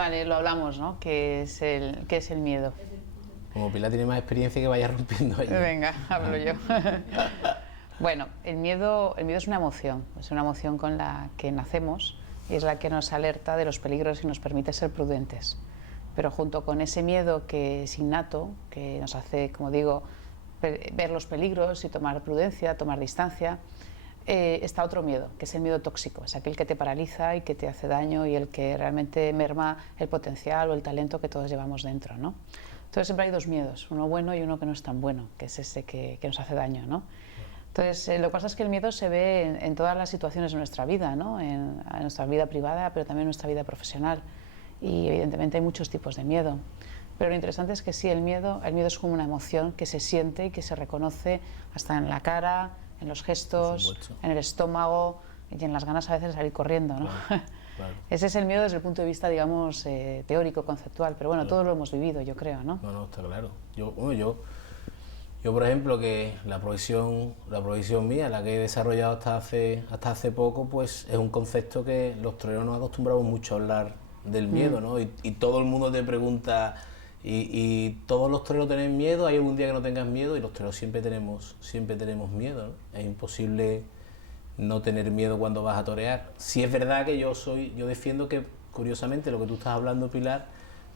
Vale, lo hablamos, ¿no? ¿Qué es el miedo? Como Pilar tiene más experiencia, que vaya rompiendo ella. Venga, hablo yo. Bueno, el miedo es una emoción con la que nacemos y es la que nos alerta de los peligros y nos permite ser prudentes. Pero junto con ese miedo que es innato, que nos hace, como digo, ver los peligros y tomar prudencia, tomar distancia, está otro miedo, que es el miedo tóxico, es aquel que te paraliza y que te hace daño y el que realmente merma el potencial o el talento que todos llevamos dentro, ¿no? Entonces siempre hay dos miedos, uno bueno y uno que no es tan bueno, que es ese que nos hace daño, ¿no? Entonces, lo que pasa es que el miedo se ve en todas las situaciones de nuestra vida, ¿no? En nuestra vida privada, pero también en nuestra vida profesional. Y evidentemente hay muchos tipos de miedo. Pero lo interesante es que sí, el miedo es como una emoción que se siente y que se reconoce hasta en la cara, en los gestos, en el estómago y en las ganas a veces de salir corriendo, ¿no? Claro, claro. Ese es el miedo desde el punto de vista, digamos, teórico, conceptual. Pero bueno, Claro. todos lo hemos vivido, yo creo, ¿no? No, está claro. Yo, por ejemplo, que la profesión mía, la que he desarrollado hasta hace poco, pues es un concepto que los toreros nos acostumbramos mucho a hablar del miedo, ¿no? Y todo el mundo te pregunta, y todos los toreros tienen miedo, ¿hay algún día que no tengas miedo? Y los toreros siempre tenemos miedo, ¿no? Es imposible no tener miedo cuando vas a torear. Sí es verdad que yo defiendo que, curiosamente, lo que tú estás hablando, Pilar,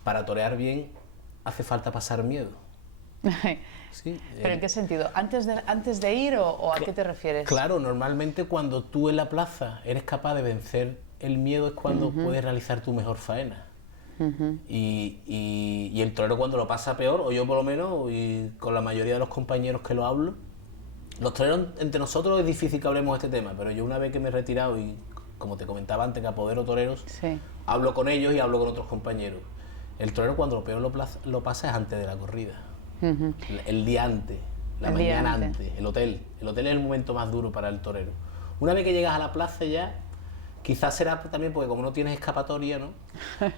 para torear bien hace falta pasar miedo. Sí, ¿Pero en qué sentido? ¿Antes de ir o a qué te refieres? Claro, normalmente cuando tú en la plaza eres capaz de vencer el miedo es cuando puedes realizar tu mejor faena. Y el torero cuando lo pasa peor, o yo por lo menos, y con la mayoría de los compañeros que lo hablo, los toreros entre nosotros es difícil que hablemos de este tema, pero yo una vez que me he retirado y, como te comentaba antes, que apodero toreros, sí, hablo con ellos y hablo con otros compañeros. El torero cuando lo peor lo pasa es antes de la corrida. El día antes, la mañana antes, el hotel. El hotel es el momento más duro para el torero. Una vez que llegas a la plaza ya, quizás será también porque como no tienes escapatoria, ¿no?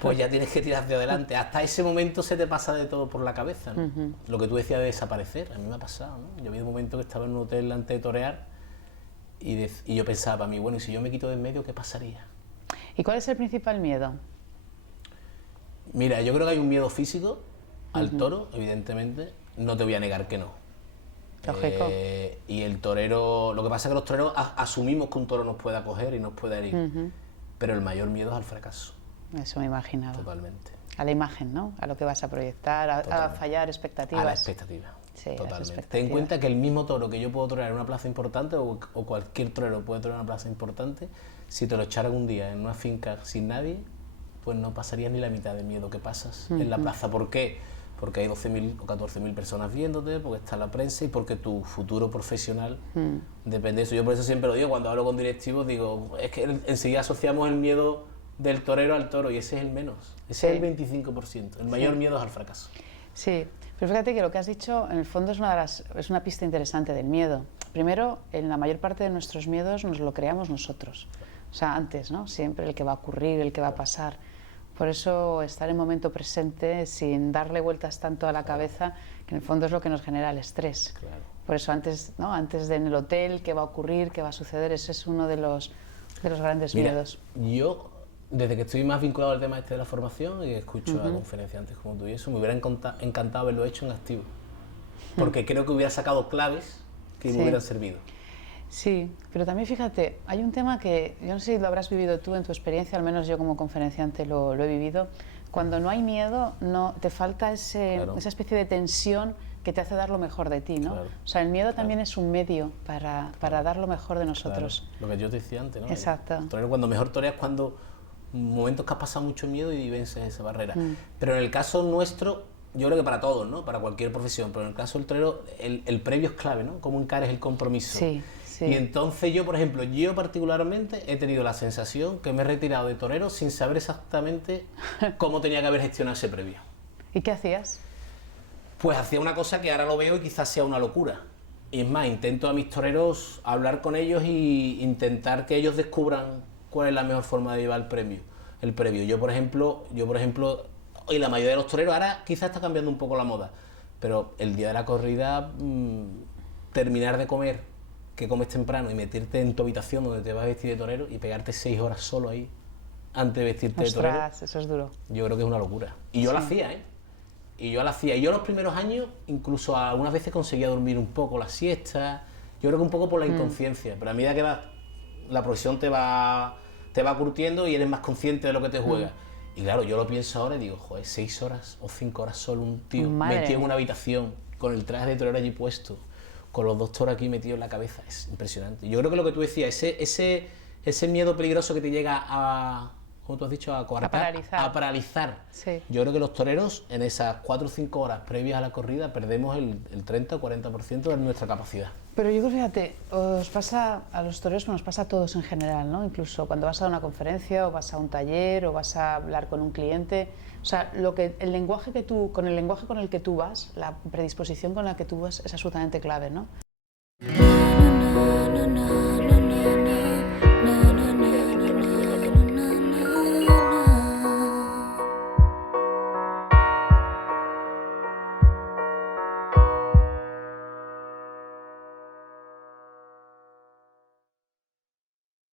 Pues ya tienes que tirar de adelante. Hasta ese momento se te pasa de todo por la cabeza, ¿no? Lo que tú decías de desaparecer, a mí me ha pasado, ¿no? Yo había un momento que estaba en un hotel antes de torear y yo pensaba para mí, bueno, y si yo me quito de en medio, ¿qué pasaría? ¿Y cuál es el principal miedo? Mira, yo creo que hay un miedo físico al toro, evidentemente, no te voy a negar que no. Lógico. Y el torero, lo que pasa es que los toreros asumimos que un toro nos pueda coger y nos pueda herir, pero el mayor miedo es al fracaso. Eso me imaginaba. Totalmente. A la imagen, ¿no? A lo que vas a proyectar, a fallar expectativas. A la expectativa. Sí, totalmente. Ten en cuenta que el mismo toro que yo puedo torear en una plaza importante o cualquier torero puede torear en una plaza importante, si te lo echaran un día en una finca sin nadie, pues no pasarías ni la mitad de miedo que pasas en la plaza. ¿Por qué? Porque hay 12.000 o 14.000 personas viéndote, porque está la prensa y porque tu futuro profesional depende de eso. Yo por eso siempre lo digo, cuando hablo con directivos, digo, es que enseguida asociamos el miedo del torero al toro y ese es el menos, ese es el 25%, el mayor miedo es al fracaso. Sí, pero fíjate que lo que has dicho en el fondo es una pista interesante del miedo. Primero, en la mayor parte de nuestros miedos nos lo creamos nosotros, o sea, antes, ¿no? Siempre el que va a ocurrir, el que va a pasar. Por eso estar en momento presente sin darle vueltas tanto a la cabeza, que en el fondo es lo que nos genera el estrés. Claro. Por eso antes de en el hotel, qué va a ocurrir, qué va a suceder, ese es uno de los grandes miedos. Yo, desde que estoy más vinculado al tema de la formación y escucho a conferenciantes como tú y eso, me hubiera encantado haberlo hecho en activo, porque creo que hubiera sacado claves que me hubieran servido. Sí, pero también fíjate, hay un tema que yo no sé si lo habrás vivido tú en tu experiencia, al menos yo como conferenciante lo he vivido. Cuando no hay miedo, te falta esa especie de tensión que te hace dar lo mejor de ti, ¿no? Claro. O sea, el miedo también es un medio para dar lo mejor de nosotros. Claro. Lo que yo te decía antes, ¿no? Exacto. Cuando mejor toreas cuando momentos que has pasado mucho miedo y vences esa barrera. Pero en el caso nuestro, yo creo que para todos, ¿no? Para cualquier profesión, pero en el caso del torero, el previo es clave, ¿no? Cómo encares el compromiso. Sí, sí. Y entonces yo, por ejemplo, particularmente he tenido la sensación que me he retirado de torero sin saber exactamente cómo tenía que haber gestionado ese previo. ¿Y qué hacías? Pues hacía una cosa que ahora lo veo y quizás sea una locura. Y es más, intento a mis toreros hablar con ellos y intentar que ellos descubran cuál es la mejor forma de llevar el previo. Yo, por ejemplo, y la mayoría de los toreros, ahora quizás está cambiando un poco la moda, pero el día de la corrida, terminar de comer, que comes temprano, y meterte en tu habitación donde te vas a vestir de torero y pegarte 6 horas solo ahí, antes de vestirte de torero, Ostras, eso es duro. yo creo que es una locura. Y yo lo hacía, ¿eh? Y yo lo hacía. Y yo los primeros años, incluso algunas veces conseguía dormir un poco la siesta. Yo creo que un poco por la inconsciencia. Pero a medida que la profesión te va curtiendo y eres más consciente de lo que te juega. Y claro, yo lo pienso ahora y digo, joder, 6 horas o 5 horas solo un tío Madre metido en mía. una habitación, con el traje de torero allí puesto, con los doctores aquí metidos en la cabeza. Es impresionante. Yo creo que lo que tú decías, ese miedo peligroso que te llega a, ¿cómo tú has dicho? A coartar, paralizar. a paralizar. Sí. Yo creo que los toreros, en esas 4 o 5 horas previas a la corrida, perdemos el 30 o 40% de nuestra capacidad. Pero yo creo, fíjate, os pasa a los toreros, pero nos pasa a todos en general, ¿no? Incluso cuando vas a una conferencia o vas a un taller o vas a hablar con un cliente, o sea, el lenguaje con el lenguaje con el que tú vas, la predisposición con la que tú vas es absolutamente clave, ¿no?